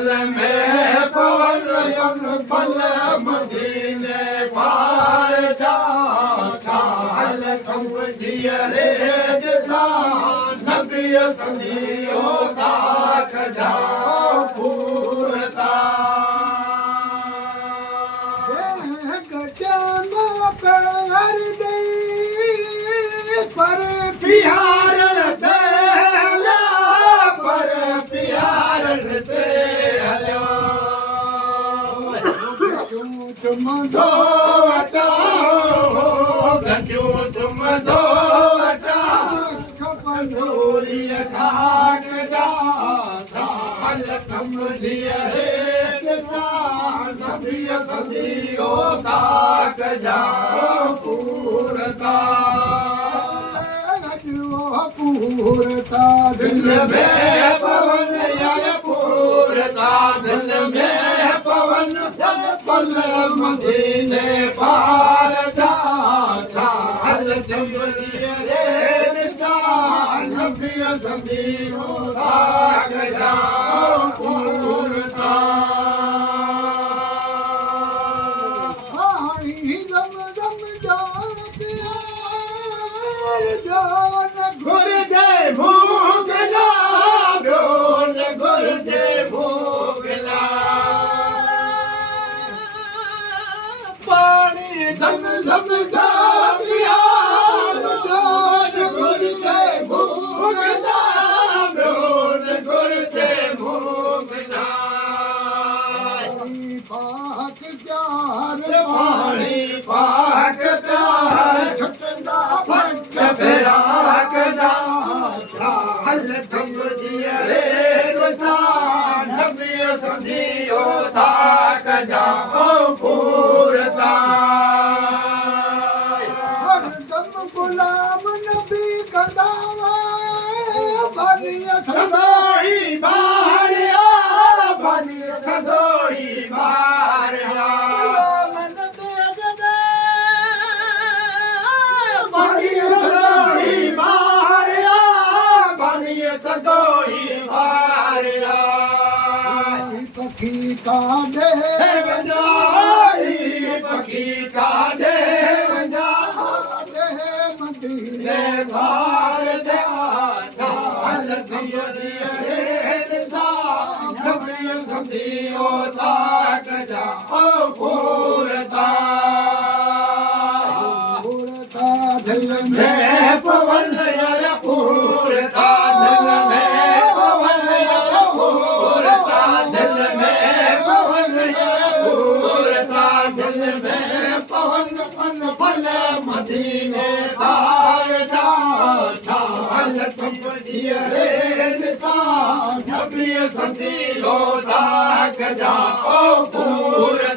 दिल में पवन पल मदीने पार जा छाल कम रे ॾिसा नबी संदियो ताक जा पूरता पर प्यार तुम दो घटियूं तुम दो खपंदोरी ठाक जा छाल कम रे ॾिसा नबी संदियो ताक जा पूरता पूरता दिल में पवन यार पूरता दिल में पवन पल मदीने पार जा छाल जमरी रे ॾिसा नबी संदियो ताक जा पूरता घुरजे भूगला ढोल घुरजे भूगला पानी झम झम जा प्यार ढोल घुरजे भूगला ढोल घुरजे भूगला पाक प्यार पानी पाक प्यार छुटंदा फट फिराक जा छाल जमरी रे ॾिसा नबी संदियो ताक जा पूरता हरदम गुलाम नबी कंदा बनी सदोई बारिया बनी सदोई बारिया सदोई भारिया पखी का देव जाई पखी का देव जाए मदीने भार जा छाल जमरी रे ॾिसा नबी संदियो ताक जा पूरता दिल में पवन यार पूरता दिल में पवन यार पूरता दिल में पवन यार पूरता दिल में पवन पन पल मदीने पार जा छाल जमरी रे ॾिसा नबी संदियो ताक जा पूरता